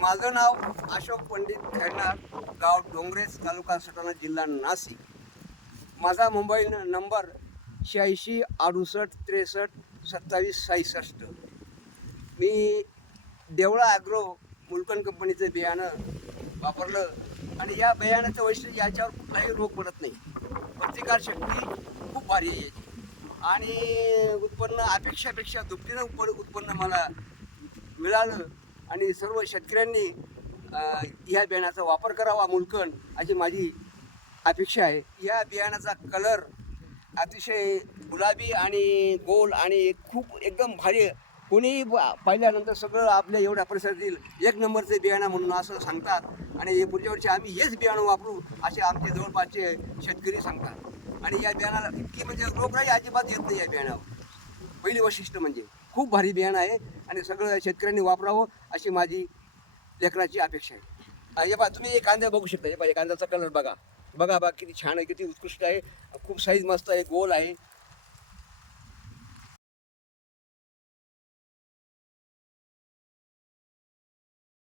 माझं नाव अशोक पंडित खैरनार गाव डोंगरेज तालुका सटाणा जिल्हा नाशिक. माझा मोबाईल नंबर शहाऐंशी अडुसष्ट त्रेसष्ट सत्तावीस सहासष्ट. मी देवळा ॲग्रो मुलकन कंपनीचं बियाणं वापरलं आणि या बियाणाचं वैशिष्ट्य याच्यावर कुठलाही रोग पडत नाही. प्रतिकारशक्ती खूप भारी आहे याची. आणि उत्पन्न अपेक्षापेक्षा दुपटीनं उत्पन्न उत्पन्न मला मिळालं. आणि सर्व शेतकऱ्यांनी या ह्या बियाण्याचा वापर करावा मुलकण अशी माझी अपेक्षा आहे. या बियाण्याचा कलर अतिशय गुलाबी आणि गोल आणि खूप एकदम भारी कोणीही पाहिल्यानंतर सगळं आपल्या एवढ्या परिसरातील एक नंबरचे बियाणं म्हणून असं सांगतात. आणि हे पुढच्या वर्षी आम्ही हेच बियाणं वापरू असे आमचे जवळपासचे शेतकरी सांगतात. आणि या बियाणाला इतकी म्हणजे रोगराई अजिबात येत नाही या बियाणावर पहिली वैशिष्ट्य म्हणजे खूप भारी बियाणं आहे आणि सगळं शेतकऱ्यांनी वापरावं अशी माझी लेकराची अपेक्षा आहे. हे पहा तुम्ही हे कांदा बघू शकता. हे पहा हे कांद्याचा कलर बघा. बघा बघा किती छान आहे किती उत्कृष्ट आहे. खूप साईज मस्त आहे गोल आहे.